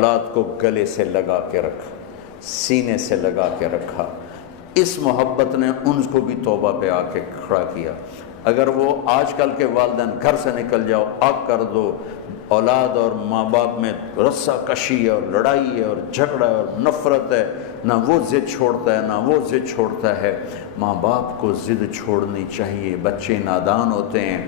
اولاد کو گلے سے لگا کے رکھا، سینے سے لگا کے رکھا۔ اس محبت نے ان کو بھی توبہ پہ آ کے کھڑا کیا۔ اگر وہ آج کل کے والدین گھر سے نکل جاؤ، آگ کر دو، اولاد اور ماں باپ میں رسہ کشی ہے اور لڑائی ہے اور جھگڑا ہے اور نفرت ہے، نہ وہ ضد چھوڑتا ہے نہ وہ ضد چھوڑتا ہے۔ ماں باپ کو ضد چھوڑنی چاہیے۔ بچے نادان ہوتے ہیں،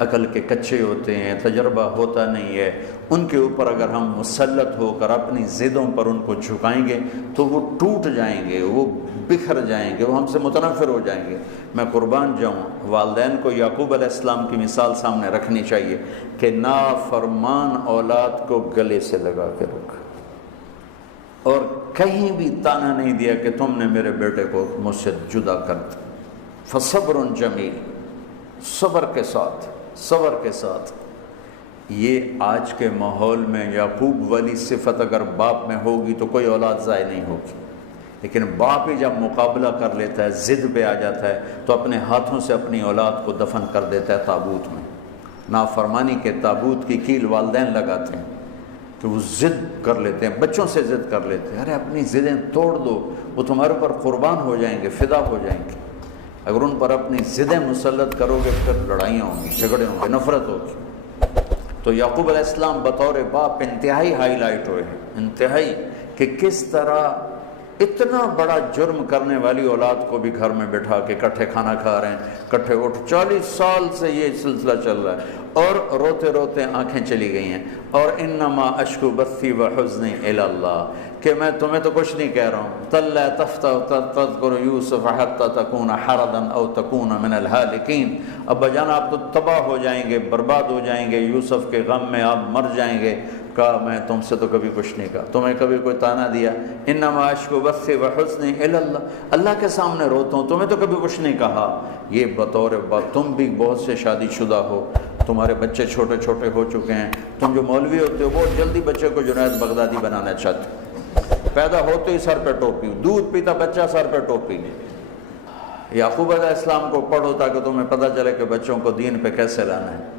عقل کے کچے ہوتے ہیں، تجربہ ہوتا نہیں ہے۔ ان کے اوپر اگر ہم مسلط ہو کر اپنی ضدوں پر ان کو جھکائیں گے تو وہ ٹوٹ جائیں گے، وہ بکھر جائیں گے، وہ ہم سے متنفر ہو جائیں گے۔ میں قربان جاؤں، والدین کو یعقوب علیہ السلام کی مثال سامنے رکھنی چاہیے کہ نافرمان اولاد کو گلے سے لگا کے رکھا اور کہیں بھی تانا نہیں دیا کہ تم نے میرے بیٹے کو مجھ سے جدا کر دیا۔ فصبر جمیل، صبر کے ساتھ۔ یہ آج کے ماحول میں یعقوب والی صفت اگر باپ میں ہوگی تو کوئی اولاد ضائع نہیں ہوگی، لیکن باپ ہی جب مقابلہ کر لیتا ہے، ضد پہ آ جاتا ہے، تو اپنے ہاتھوں سے اپنی اولاد کو دفن کر دیتا ہے تابوت میں۔ نافرمانی کے تابوت کی کیل والدین لگاتے ہیں کہ وہ ضد کر لیتے ہیں، بچوں سے ضد کر لیتے ہیں۔ ارے اپنی ضدیں توڑ دو، وہ تمہارے اوپر قربان ہو جائیں گے، فدا ہو جائیں گے۔ اگر ان پر اپنی ضدیں مسلط کرو گے پھر لڑائیاں ہوں گی، جھگڑے ہوں گے، نفرت ہوگی۔ تو یعقوب علیہ السلام بطور باپ انتہائی ہائی لائٹ ہوئے ہیں، انتہائی، کہ کس طرح اتنا بڑا جرم کرنے والی اولاد کو بھی گھر میں بٹھا کے کٹھے کھانا کھا رہے ہیں، کٹھے اٹھ، 40 سال سے یہ سلسلہ چل رہا ہے، اور روتے روتے آنکھیں چلی گئی ہیں۔ اور انما اشکو بثی وحزنی الی اللہ، کہ میں تمہیں تو کچھ نہیں کہہ رہا ہوں، تلا تفتح تذکر یوسف حتی تکون حردا او تکون من الہالکین، ابا جان آپ تو تباہ ہو جائیں گے، برباد ہو جائیں گے، یوسف کے غم میں آپ مر جائیں گے۔ کہا میں تم سے تو کبھی کچھ نہیں کہا، تمہیں کبھی کوئی تانا دیا؟ انما اشکو بثی وحزنی الی اللہ، اللہ کے سامنے روتا ہوں، تمہیں تو کبھی کچھ نہیں کہا۔ یہ بطور باپ، تم بھی بہت سے شادی شدہ ہو، تمہارے بچے چھوٹے چھوٹے ہو چکے ہیں، تم جو مولوی ہوتے ہو بہت جلدی بچے کو جنید بغدادی بنانا چاہتے ہو، پیدا ہوتے ہی سر پہ ٹوپی، دودھ پیتا بچہ سر پہ ٹوپی۔ یعقوب علیہ السلام کو پڑھو تاکہ تمہیں پتہ چلے کہ بچوں کو دین پہ کیسے لانا ہے۔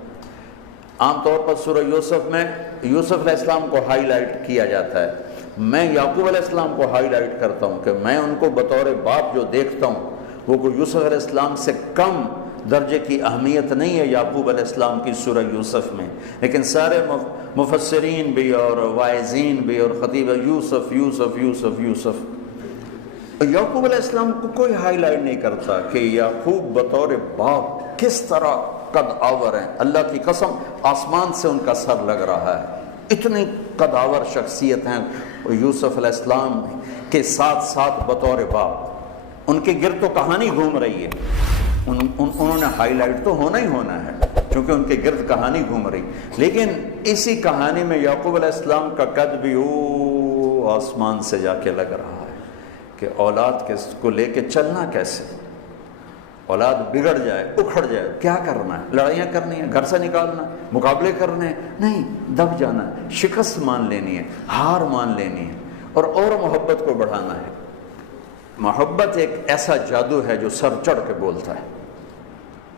عام طور پر سورہ یوسف میں یوسف علیہ السلام کو ہائی لائٹ کیا جاتا ہے، میں یعقوب علیہ السلام کو ہائی لائٹ کرتا ہوں کہ میں ان کو بطور باپ جو دیکھتا ہوں وہ کوئی یوسف علیہ السلام سے کم درجے کی اہمیت نہیں ہے یعقوب علیہ السلام کی سورہ یوسف میں، لیکن سارے مفسرین بھی اور واعظین بھی اور خطیب یوسف یوسف یوسف یوسف، یعقوب علیہ السلام کو کوئی ہائی لائٹ نہیں کرتا کہ یعقوب بطور باپ کس طرح قد آور ہیں۔ اللہ کی قسم آسمان سے ان کا سر لگ رہا ہے، اتنی قد آور شخصیت ہیں یوسف علیہ السلام کے ساتھ ساتھ بطور باپ۔ ان کے گرد تو کہانی گھوم رہی ہے، انہوں نے ہائی لائٹ تو ہونا ہی ہونا ہے کیونکہ ان کے گرد کہانی گھوم رہی، لیکن اسی کہانی میں یعقوب علیہ السلام کا قد بھی آسمان سے جا کے لگ رہا ہے کہ اولاد کو لے کے چلنا کیسے، اولاد بگڑ جائے، اکھڑ جائے، کیا کرنا ہے؟ لڑائیاں کرنی ہیں، گھر سے نکالنا ہے، مقابلے کرنے ہیں؟ نہیں، دب جانا ہے، شکست مان لینی ہے، ہار مان لینی ہے، اور محبت کو بڑھانا ہے۔ محبت ایک ایسا جادو ہے جو سر چڑھ کے بولتا ہے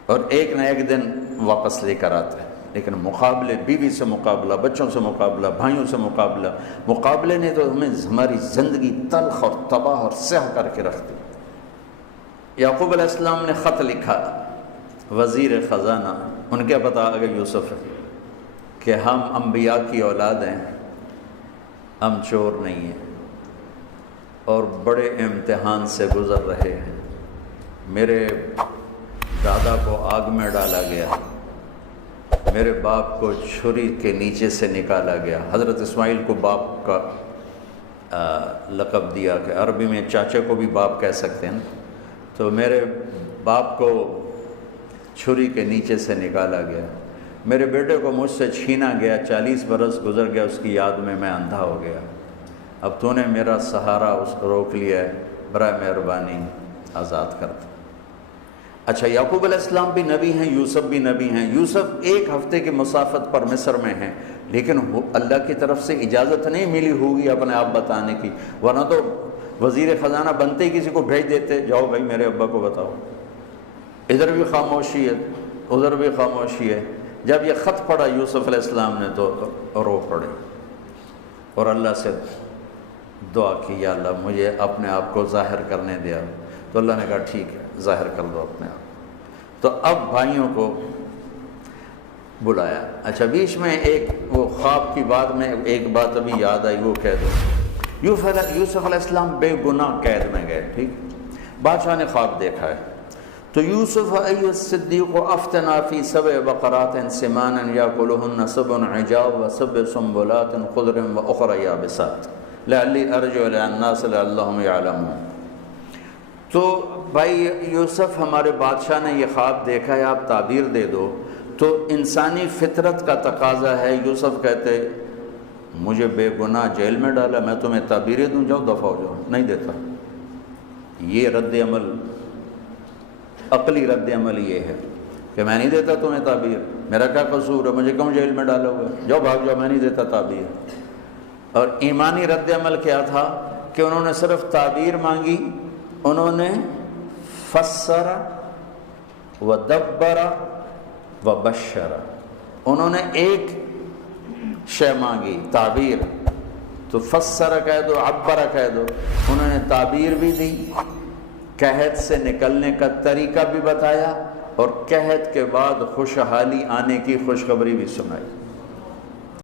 اور ایک نہ ایک دن واپس لے کر آتا ہے، لیکن مقابلے، بیوی سے مقابلہ، بچوں سے مقابلہ، بھائیوں سے مقابلہ، مقابلے نے تو ہمیں ہماری زندگی تلخ اور تباہ اور سیاہ کر کے رکھ دی۔ یعقوب علیہ السلام نے خط لکھا، وزیر خزانہ، ان کے پتہ آگے یوسف ہے کہ ہم انبیاء کی اولاد ہیں، ہم چور نہیں ہیں اور بڑے امتحان سے گزر رہے ہیں۔ میرے دادا کو آگ میں ڈالا گیا، میرے باپ کو چھری کے نیچے سے نکالا گیا۔ حضرت اسماعیل کو باپ کا لقب دیا کہ عربی میں چاچے کو بھی باپ کہہ سکتے ہیں، تو میرے باپ کو چھری کے نیچے سے نکالا گیا، میرے بیٹے کو مجھ سے چھینا گیا، 40 برس گزر گیا، اس کی یاد میں میں اندھا ہو گیا، اب تو نے میرا سہارا اس کو روک لیا ہے، برائے مہربانی آزاد کر دو۔ اچھا، یعقوب علیہ السلام بھی نبی ہیں، یوسف بھی نبی ہیں۔ یوسف 1 ہفتے کی مسافت پر مصر میں ہیں، لیکن اللہ کی طرف سے اجازت نہیں ملی ہوگی اپنے آپ بتانے کی، ورنہ تو وزیر خزانہ بنتے ہی کسی کو بھیج دیتے، جاؤ بھائی میرے ابا کو بتاؤ۔ ادھر بھی خاموشی ہے، ادھر بھی خاموشی ہے۔ جب یہ خط پڑھا یوسف علیہ السلام نے تو رو پڑے۔ اور اللہ سے دعا کی یا اللہ مجھے اپنے آپ کو ظاہر کرنے دیا، تو اللہ نے کہا ٹھیک ہے ظاہر کر دو اپنے آپ۔ تو اب بھائیوں کو بلایا۔ اچھا بیچ میں ایک وہ خواب کی بات میں ایک بات ابھی یاد آئی، وہ کہہ دو۔ یوسف علیہ السلام بے گناہ قید میں گئے، ٹھیک، بادشاہ نے خواب دیکھا ہے، تو یوسف ایھا الصدیق افتنا فی سبع بقرات سمان یاکلہن سبع عجاف وسبع سنبلات خضر واخر یابسات لعلی ارجع الی الناس لعلہم یعلمون۔ تو بھائی یوسف ہمارے بادشاہ نے یہ خواب دیکھا ہے، آپ تعبیر دے دو۔ تو انسانی فطرت کا تقاضا ہے، یوسف کہتے مجھے بے گناہ جیل میں ڈالا، میں تمہیں تعبیریں دوں، جاؤ دفع ہو جاؤ، نہیں دیتا۔ یہ رد عمل، عقلی رد عمل یہ ہے کہ میں نہیں دیتا تمہیں تعبیر، میرا کیا قصور ہے، مجھے کیوں جیل میں ڈالا ہوا ہے، جاؤ بھاگ جاؤ، میں نہیں دیتا تعبیر۔ اور ایمانی رد عمل کیا تھا کہ انہوں نے صرف تعبیر مانگی، انہوں نے فسر ودبر وبشر، انہوں نے ایک شے مانگی تعبیر، تو فسر کہہ دو، عبر کہہ دو، انہوں نے تعبیر بھی دی، قحط سے نکلنے کا طریقہ بھی بتایا، اور قحط کے بعد خوشحالی آنے کی خوشخبری بھی سنائی۔